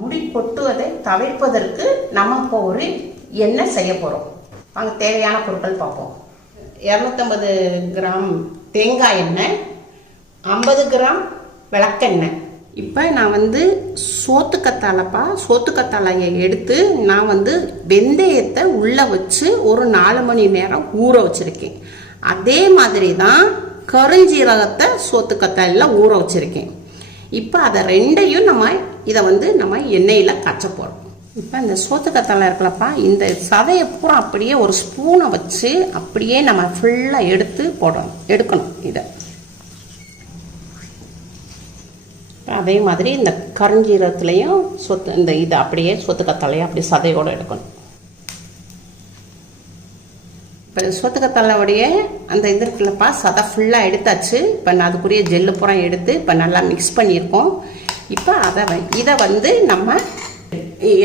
முடி கொட்டுவதை தவிர்ப்பதற்கு நம்ம இப்போ ஒரு எண்ணெய் செய்ய போகிறோம். அங்கே தேவையான பொருட்கள் பார்ப்போம். 250 கிராம் தேங்காய் எண்ணெய், 50 கிராம் விளக்கெண்ணெய். இப்போ நான் சோத்துக்கத்தாழையை எடுத்து நான் வெந்தயத்தை உள்ளே வச்சு ஒரு 4 மணி நேரம் ஊற வச்சுருக்கேன். அதே மாதிரி தான் கருஞ்சீரகத்தை சோத்துக்கத்தாழையில் ஊற வச்சுருக்கேன். இப்போ அதை ரெண்டையும் நம்ம எண்ணெயில் காய்ச்ச போகிறோம். இப்போ இந்த சோத்துக்கத்தாழை இருக்கலப்பா, இந்த சதையை பூரா அப்படியே ஒரு ஸ்பூனை வச்சு அப்படியே நம்ம ஃபுல்லாக எடுக்கணும். இதை அதே மாதிரி இந்த கருஞ்சீரகத்துலேயும் இதை அப்படியே சோத்துக்கத்தாழையை அப்படியே சதையோடு எடுக்கணும். இப்போ சோத்துக்கத்தாழையோடைய அந்த இது இருக்குல்லப்பா, சதை ஃபுல்லாக எடுத்தாச்சு. இப்போ நான் அதுக்குரிய ஜெல்லு பூரா எடுத்து இப்போ நல்லா மிக்ஸ் பண்ணியிருக்கோம். இப்போ இதை நம்ம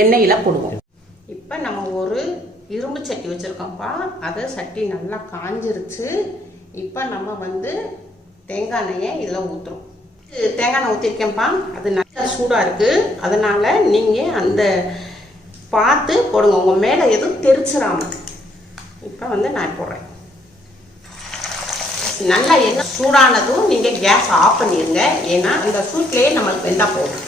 எண்ணெயில் போடுவோம். இப்போ நம்ம ஒரு இரும்பு சட்டி வச்சுருக்கோம்ப்பா, அதை சட்டி நல்லா காஞ்சிருச்சு. இப்போ நம்ம தேங்காய் எண்ணெயை இதில் ஊற்றுறோம். தேங்காய் எண்ணெய் ஊற்றிருக்கேன்ப்பா, அது நல்லா சூடாக இருக்குது. அதனால் நீங்கள் அந்த பார்த்து போடுங்க, உங்கள் மேலே எதுவும் தெரிச்சிடாமல். இப்போ நான் போடுறேன். நல்லா எண்ணெய் சூடானதும் நீங்கள் கேஸ் ஆஃப் பண்ணிடுங்க. ஏன்னா அந்த சூட்லேயே நம்மளுக்கு வெந்தால் போதும்.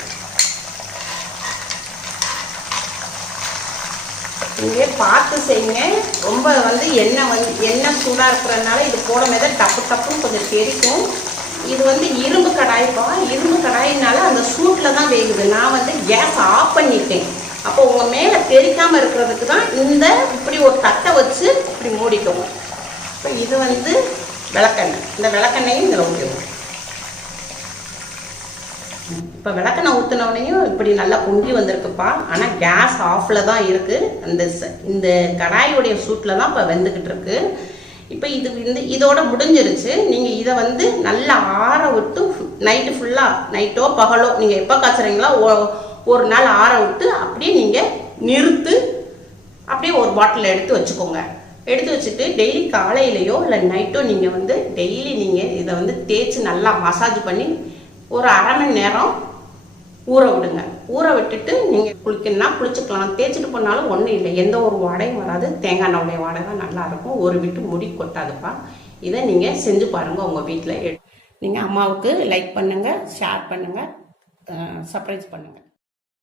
நீங்கள் பார்த்து செய்யுங்க. ரொம்ப எண்ணெய் சூடாக இருக்கிறதுனால இது போடும்போது டப்புன்னு கொஞ்சம் தெரிக்கும். இது இரும்பு கடாய்ப்பா, இரும்பு கடாயினால அந்த சூட்டில் தான் வேகுது. நான் கேஸ் ஆஃப் பண்ணிட்டேன். அப்போ உங்கள் மேலே தெரிக்காமல் இருக்கிறதுக்கு தான் இப்படி ஒரு தட்டை வச்சு இப்படி மூடிக்கணும். இப்போ இது விளக்கெண்ணெய். இந்த விளக்கெண்ணையும் இதில் ஊற்றிடுவோம். இப்போ விளக்கெண்ணெய் ஊற்றினோடனையும் இப்படி நல்லா பொங்கி வந்திருக்குப்பா. ஆனால் கேஸ் ஆஃபில் தான் இருக்குது. இந்த கடாயோடைய சூட்டில் தான் இப்போ வெந்துக்கிட்டு இருக்கு. இப்போ இதோட முடிஞ்சிருச்சு. நீங்கள் இதை நல்லா ஆற விட்டு நைட்டோ பகலோ நீங்கள் எப்போ காய்ச்சுறீங்களோ ஒரு நாள் ஆற விட்டு அப்படியே நீங்கள் நிறுத்து அப்படியே ஒரு பாட்டில் எடுத்து வச்சுக்கோங்க. எடுத்து வச்சுட்டு டெய்லி காலையிலையோ இல்லை நைட்டோ நீங்கள் டெய்லி நீங்கள் இதை தேய்ச்சி நல்லா மசாஜ் பண்ணி ஒரு அரை மணி நேரம் ஊற விடுங்க. ஊற விட்டுட்டு நீங்கள் குளிக்கணும்னா குளிச்சுக்கலாம். தேய்ச்சிட்டு போனாலும் ஒன்றும் இல்லை, எந்த ஒரு வாடையும் வராது. தேங்காய் எண்ணெய் வாடை தான் நல்லாயிருக்கும். ஒரு விட்டு முடி கொட்டாதுப்பா. இதை நீங்கள் செஞ்சு பாருங்கள் உங்கள் வீட்டில். நீங்கள் அம்மாவுக்கு லைக் பண்ணுங்கள், ஷேர் பண்ணுங்கள், சப்ஸ்கிரைப் பண்ணுங்கள்.